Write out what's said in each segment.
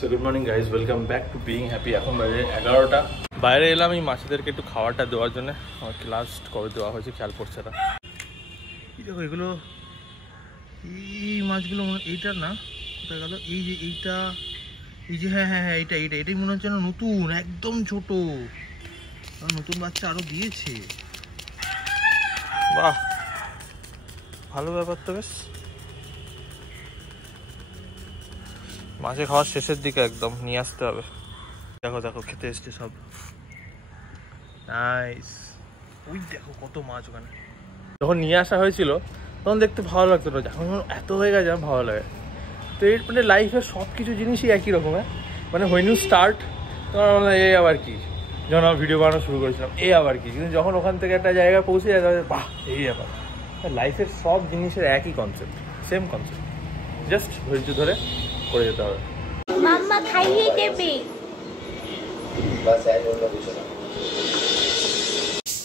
So good morning guys, welcome back to being happy. এখন বাজে 11টা। বাইরে এলাম এই মাছেদেরকে একটু খাবারটা দেওয়ার জন্য। আমাকে লাস্ট কবে দেওয়া হয়েছে খেয়াল পড়ছে না। এই দেখো এগুলো, এই মাছগুলো এইটার না, কোথায় গেল? এই যে এইটা, এই যে হ্যাঁ হ্যাঁ হ্যাঁ এইটা এইটা এটাই মনে হচ্ছে না, নতুন একদম ছোট, নতুন বাচ্চা আরো দিয়েছে। বাহ, ভালো ব্যাপার তো। বেশ মাছে খাওয়ার শেষের দিকে একদম নিয়ে আসতে হবে। দেখো দেখো খেতে এসছে সব। নাইস। ওই দেখো কত মাছ ওখানে। যখন নিয়ে আসা হয়েছিল তখন দেখতে ভালো লাগতো না, যখন এত হয়ে গেছে আমার ভালো লাগে। তো এর মানে লাইফের সব কিছু জিনিসই একই রকম। মানে হোয়েন ইউ স্টার্ট তখন আমরা এই আবার কি, যখন আমরা ভিডিও বানানো শুরু করেছিলাম এই আবার কি, কিন্তু যখন ওখান থেকে একটা জায়গায় পৌঁছে যায় তাহলে বাহ এই আবার। লাইফের সব জিনিসের একই কনসেপ্ট, সেম কনসেপ্ট, জাস্ট ধৈর্য ধরে করে যেতে হবে। মাম্মা খাইয়ে দেবে।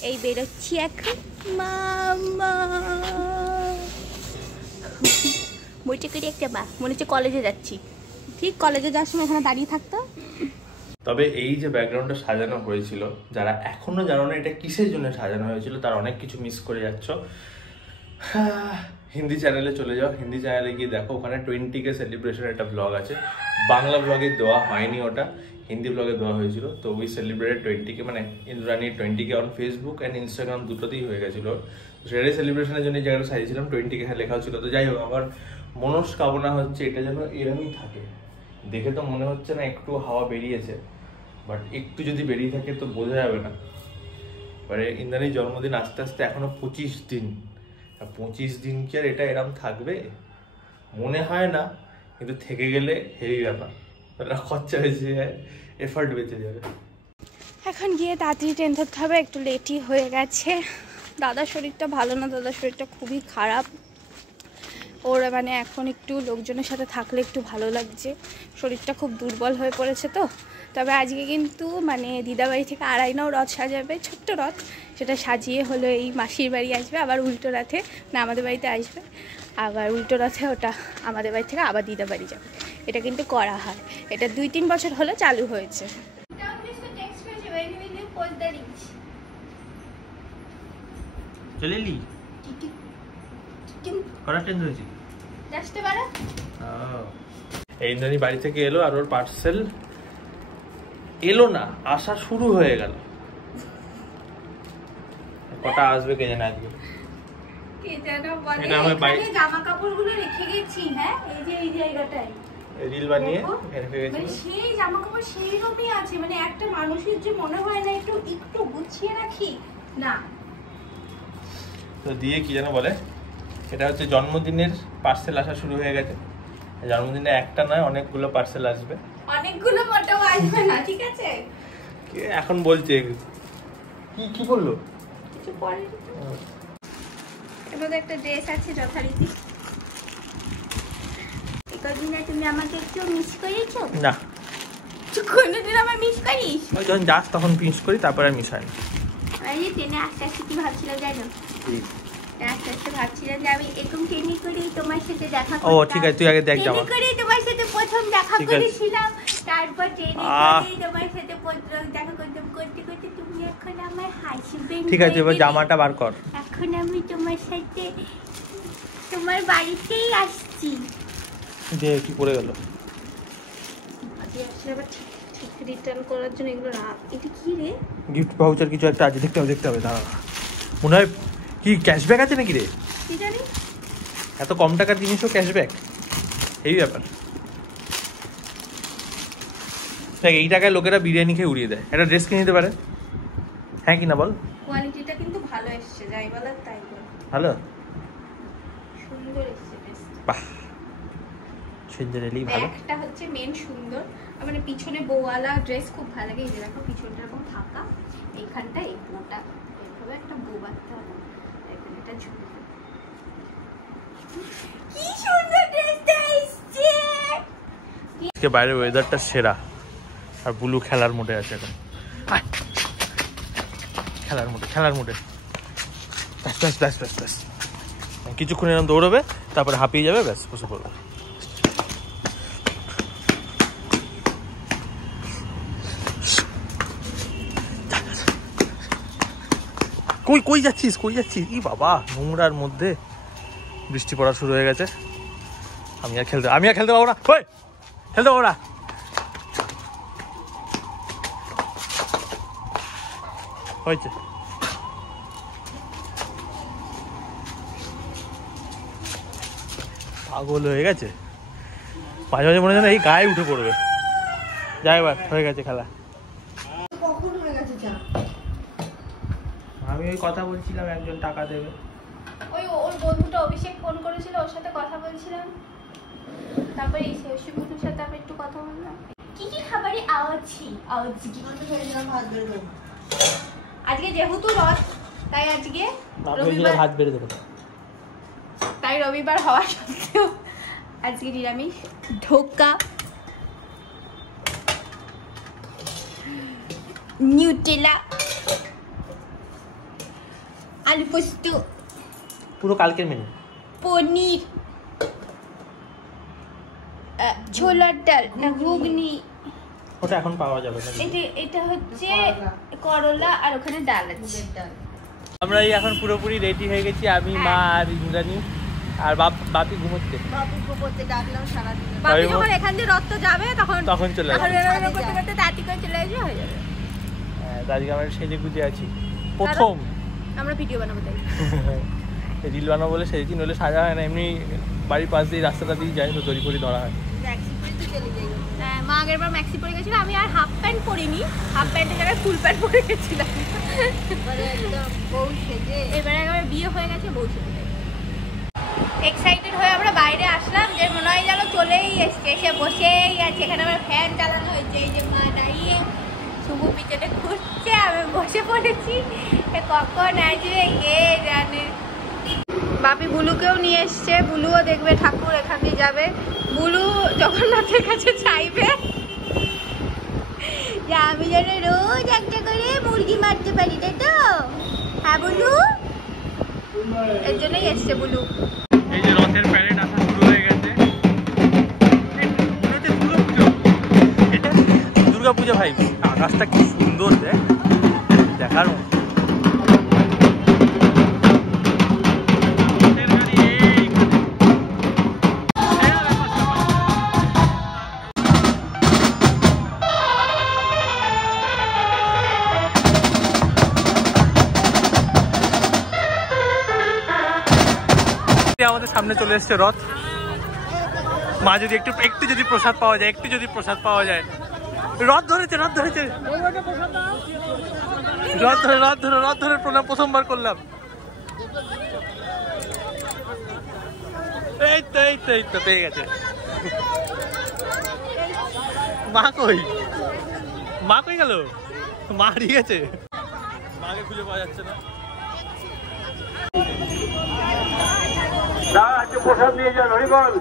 এই বেরোচ্ছি এখন। মাম্মা বইটা করে একটা বা মনে হচ্ছে কলেজে যাচ্ছি। ঠিক কলেজে যাওয়ার সময় এখানে দাঁড়িয়ে থাকতো। তবে এই যে ব্যাকগ্রাউন্ডটা সাজানো হয়েছিল, যারা এখনো জানো না এটা কিসের জন্য সাজানো হয়েছিল, তারা অনেক কিছু মিস করে যাচ্ছ। হিন্দি চ্যানেলে চলে যাও, হিন্দি চ্যানেলে গিয়ে দেখো, ওখানে 20K সেলিব্রেশন একটা ব্লগ আছে। বাংলা ব্লগে দেওয়া হয়নি, ওটা হিন্দি ব্লগে দেওয়া হয়েছিল। তো উই সেলিব্রেটেড 20K, মানে Indrani 20K on Facebook and Instagram দুটোতেই হয়ে গেছিলো। সেটাই সেলিব্রেশনের জন্য এই জায়গাটা সাজিয়েছিলাম, 20K লেখা ছিল। তো যাই হোক, আমার মনস্কামনা হচ্ছে এটা যেন এরমই থাকে। দেখে তো মনে হচ্ছে না একটু হাওয়া বেরিয়েছে, বাট একটু যদি বেরিয়ে থাকে তো বোঝা যাবে না। এবারে ইন্দ্রাণীর জন্মদিন আস্তে আস্তে এখনো 25 দিন। 25 দিন কি আর এটা এরম থাকবে? মনে হয় না, কিন্তু থেকে গেলে হেভি ব্যাপার। খরচা বেঁচে যায়, এফার্ট বেঁচে যাবে। এখন গিয়ে তাড়াতাড়ি ট্রেন ধরতে হবে, একটু লেটই হয়ে গেছে। দাদার শরীরটা ভালো না, দাদার শরীরটা খুবই খারাপ। ওরা মানে এখন একটু লোকজনের সাথে থাকলে একটু ভালো লাগছে, শরীরটা খুব দুর্বল হয়ে পড়েছে তো। তবে আজকে কিন্তু মানে দিদাবাড়ি থেকে আড়াইনাও রথ সাজাবে, ছোট্ট রথ, সেটা সাজিয়ে হলো এই মাসির বাড়ি আসবে, আবার উল্টো রথে না আমাদের বাড়িতে আসবে, আবার উল্টো রথে ওটা আমাদের বাড়ি থেকে আবার দিদা বাড়ি যাবে। এটা কিন্তু করা হয়, এটা 2-3 বছর হলো চালু হয়েছে। চলে এলি? কটা ট্রেন ধরেছি? এই ইন্দ্রাণী বাড়ি থেকে এলো আর ওর পার্সেল এলো না, আসা শুরু হয়ে গেল। কটা আসবে কে জানে আজকে। জামা কাপড়গুলো রেখে গেছি, হ্যাঁ এই যে এই জায়গাটায় রিল বানিয়ে রেখে গেছি। মানে সেই জামা কাপড় সেই রকমই আছে, মানে একটা মানুষের যে মনে হয় না একটু একটু গুছিয়ে রাখি না। তো দিয়ে কি যেন বলে, এটা হচ্ছে জন্মদিনের পার্সেল আসা শুরু হয়ে গেছে। জন্মদিনে একটা নয়, অনেকগুলো পার্সেল আসবে। অনেকগুলো মোটেও আসবে না, ঠিক আছে? এখন বলছে কি কি বললো কিছু পরে এর মধ্যে একটা ড্রেস আছে যথারীতি। কদিনে তুমি আমাকে একটু মিস করেছো? না, কোনোদিন আমার মিস করিস? ওই যখন যাস তখন মিস করি, তারপরে আর মিস হয় না। এই ট্রেনে আস্তে আস্তে কি ভাবছিলাম জানো? আস্তে আস্তে ভাবছিলাম যে আমি এরকম ট্রেনে করেই তোমার সাথে দেখা করতাম। ও ঠিক আছে, তুই আগে দেখ যাওয়া। ট্রেনে করেই তোমার সাথে প্রথম দেখা করেছিলাম, তারপর ট্রেনে করেই তোমার সাথে প্রথম দেখা করতাম, করতে করতে তুমি এখন আমার হাজবেন্ড। ঠিক আছে, এবার জামাটা বার কর। এখন আমি তোমার সাথে তোমার বাড়িতেই আসছি। দে, কি পড়ে গেল? ঠিক রিটার্ন করার জন্য এগুলো এটা কি রে? গিফট ভাউচার কিছু একটা আছে, দেখতে হবে দেখতে হবে। দাঁড়া, মনে হয় কি ক্যাশব্যাক আছে নাকি রে? কি জানি, এত কম টাকার জিনিসও ক্যাশব্যাক, এই ব্যাপার। দেখ, এই টাকায় লোকেরা বিরিয়ানি খেয়ে উড়িয়ে দেয়, একটা ড্রেস কিনে নিতে পারে। হ্যাঁ কি না বল? কোয়ালিটিটা কিন্তু ভালো এসেছে, যাই বলার তাই বল। ভালো, সুন্দর এসেছে ড্রেসটা। বাহ, সুন্দর এলেই ভালো। একটা হচ্ছে মেন সুন্দর, মানে পিছনে বউওয়ালা ড্রেস খুব ভালো লাগে। এই যে দেখো পিছনটা এরকম ফাঁকা, এইখানটা এই মোটা, এইভাবে একটা বউ বাঁধতে হবে, এখানে একটা ঝুল। কি সুন্দর ড্রেসটা এসেছে। আজকে বাইরের ওয়েদারটা সেরা, আর বুলু খেলার মোডে আছে এখন। খেলার মোডে, খেলার মোডে। ব্যাস ব্যাস ব্যাস ব্যাস ব্যাস, কিছুক্ষণ এরকম দৌড়বে, তারপরে হাঁপিয়ে যাবে, ব্যাস বসে পড়বে। কই যাচ্ছিস ই বাবা, নোংরার মধ্যে বৃষ্টি পড়া শুরু হয়ে গেছে। আমি আর খেলতে পাবো না, খেলতে পাবো না। হয়েছে পাগল হয়ে গেছে, মাঝে মাঝে মনে হয় এই গায়ে উঠে পড়বে। যাই এবার, হয়ে গেছে খেলা। আমি ওই কথা বলছিলাম, একজন টাকা দেবে। ওর বন্ধুটা অভিষেক ফোন করেছিল, ওর সাথে কথা বলছিলাম। তারপরে এই শিবুর সাথে আমি একটু কথা বললাম। কি খাবারে আওয়াজছি আজকে যেহেতু রথ, তাই আজকে রবিবার ভাত বেড়ে দেবো। তাই রবিবার হওয়া সত্ত্বেও আজকে নিরামিষ। ধোকা, নিউটেলা, আলু পোস্ত, পুরো কালকের মেনু। পনির, ছোলার ডাল, ঘুগনি। ওটা এখন পাওয়া যাবে না। এটা হচ্ছে করলা, আর ওখানে ডাল আছে। আমরা এখন পুরোপুরি রেডি হয়ে গেছি, আমি, মা আর ইন্দ্রাণী, আর বাপি ঘুমোচ্ছে। বাপি যখন এখান দিয়ে রথ যাবে তখন চলে আসবে। তাড়াতাড়ি করে চলে আসবে, হয়ে যাবে। আজকে আমরা সেজে গুজে আছি, প্রথম আমরা ভিডিও বানাবো, তাই রিল বানাবো বলে সেজেছি, নইলে সাজা হয় না। এমনি বাড়ির পাশ দিয়ে রাস্তাটা দিয়ে যায়, তো তৈরি করে ধরা হয়। মা আগের বার ম্যাক্সি পরে গেছিল, আমি আর হাফ প্যান্ট পরিনি, হাফ প্যান্টের জায়গায় ফুল প্যান্ট পরে গেছিলাম। এবারে একবার বিয়ে হয়ে গেছে, বউ সেজে। এক্সাইটেড হয়ে আমরা বাইরে আসলাম, যে মনে হয় যেন চলেই এসছে, এসে বসেই আছে। এখানে আমার ফ্যান চালানো হয়েছে, এই যে মা দাঁড়িয়ে, শুভু পিছনে ঘুরছে, আমি বসে পড়েছি। কখন আসবে কে জানে। বাপি বুলুকেও নিয়ে এসছে, বুলুও দেখবে ঠাকুর, এখান দিয়ে যাবে। বুলু জগন্নাথের কাছে চাইবে যে আমি যেন রোজ একটা করে মুরগি মারতে পারি, তাই তো? হ্যাঁ বুলু, এর জন্যই এসছে বুলু। এই যে রথের প্যারেড আসা শুরু হয়ে গেছে। দুর্গাপূজা ভাই, আকাশটা কি সুন্দর দেখার মতো। আমাদের সামনে চলে এসছে রথ। মা যদি একটু যদি প্রসাদ পাওয়া যায়, রথ ধরেছে রথ ধরে প্রণাম প্রথমবার করলাম। এই তো পেয়ে গেছে। মা কই গেল? মা হারিয়ে গেছে, মাকে খুঁজে পাওয়া যাচ্ছে না। প্রসাদ নিয়ে যান, হরিবল।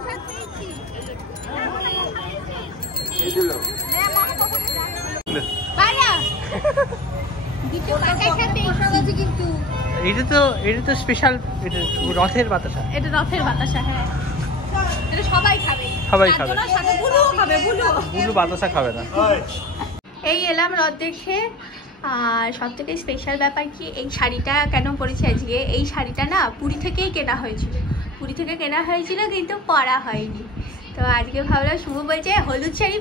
এটা তো স্পেশাল, রথের বাতাসা। এটা রথের বাতাসা, হ্যাঁ, এটা সবাই খাবে। বুলু বাতাসা খাবে না। এই এলাম রথ দেখে। আর সব থেকে স্পেশাল ব্যাপার কি, এই শাড়িটা কেন পরেছি আজকে। এই শাড়িটা না পুরী থেকেই কেনা হয়েছিল, কিন্তু পরা হয়নি। তো আজকে ভাবলাম, শুভ বলছে হলুদ শাড়ি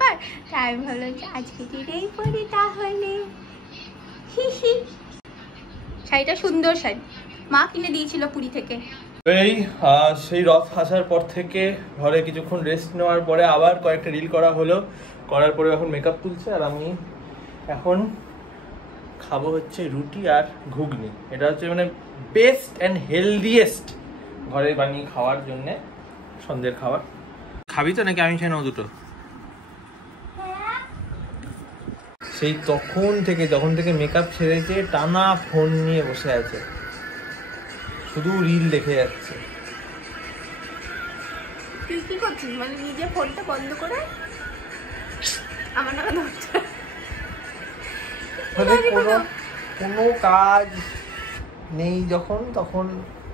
পার, তাই আমি ভাবলাম যে আজকে এটাই পরি তাহলে। শাড়িটা সুন্দর শাড়ি, মা কিনে দিয়েছিল পুরী থেকে। সেই রথ আসার পর থেকে ঘরে কিছুক্ষণ রেস্ট নেওয়ার পরে আবার কয়েকটা রিল করার পরে এখন মেকআপ তুলছে। আর আমি এখন খাবো হচ্ছে রুটি আর ঘুগনি। এটা হচ্ছে মানে বেস্ট অ্যান্ড হেলদিয়েস্ট ঘরে বানিয়ে খাওয়ার জন্য সন্ধ্যের খাবার। খাবি তো নাকি আমি খেয়ে নাও দুটো? সেই যখন থেকে মেকআপ ছেড়েছে টানা ফোন নিয়ে বসে আছে, শুধু রিল দেখে যাচ্ছে। তুই কি করছিস? মানে নিজে ফোনটা বন্ধ করে আমার নামে ধরছে। কোনো কাজ নেই তখন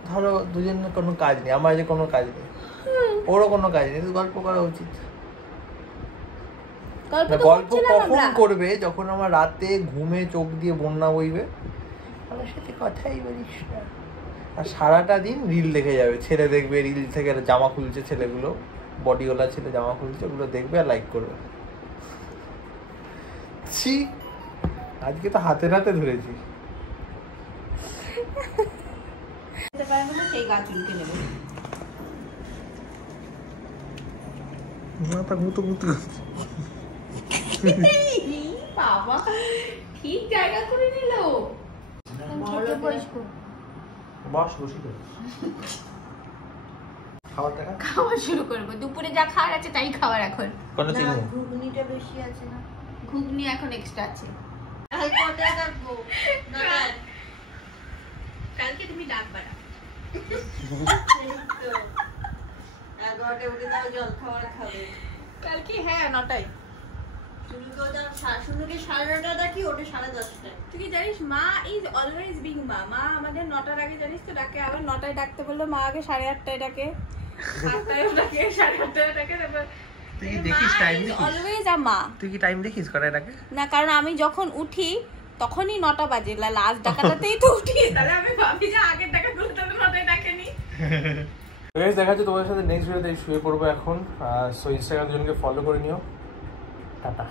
ধরো দুজনের কোনো কাজ নেই, আমার যে কোনো কাজ নেই, ওরও কোনো কাজ নেই, গল্প করা উচিত। গল্প কখন করবে? যখন আমার রাতে ঘুমে চোখ দিয়ে বন্যা বইবে, আমার সাথে কথাই বলিস না। আর সারাটা দিন রিল দেখে যাবে, ছেলে দেখবে রিল থেকে জামা খুলছে, ছেলেগুলো বডিওয়ালা ছেলে জামা খুলছে, ওগুলো দেখবে আর লাইক করবে। ছি, আজকে তো হাতে হাতে ধরেছি। সেই গাছ উল্টে নেবে। মাথা গুঁতো গুঁতো বাবা ঠিক জায়গা করে নিল। বস বসি তো খাওয়া শুরু করবো। দুপুরে যা খাওয়ার আছে তাই খাওয়ার এখন। ঘুগনিটা বেশি আছে না? ঘুগনি এখন এক্সট্রা আছে। কালকে তুমি ডাকবা না। 11টায় উঠে তাও জল খাবার খাবে কালকে। হ্যাঁ 9টায়। শুনুকে 9:30 ডাকি, ওটা 10:30টায়। তুই কি জানিস মা ইজ অলওয়েজ বিং মা। মা আমাদের 9টার আগে জানিস তো ডাকে, আবার 9টায় ডাকতে বললো মা আগে 8:30টায় ডাকে, 8টায় ডাকে, 8:30টায় ডাকে। তারপর তুই কি দেখিস টাইম? অলওয়েজ আ মা। তুই কি টাইম দেখিস করে ডাকে? না, কারণ আমি যখন উঠি তখনই 9টা বাজে, লাস্ট ডাকাটাতেই তো উঠি। তাহলে আমি ভাবি যে আগের ডাকাগুলো তাহলে 9টায় ডাকেনি। গাইস, দেখা যাচ্ছে তোমাদের সাথে নেক্সট ভিডিওতে। শুয়ে পড়বো এখন। সো ইনস্টাগ্রাম জনকে ফলো করে নিও। টাটা।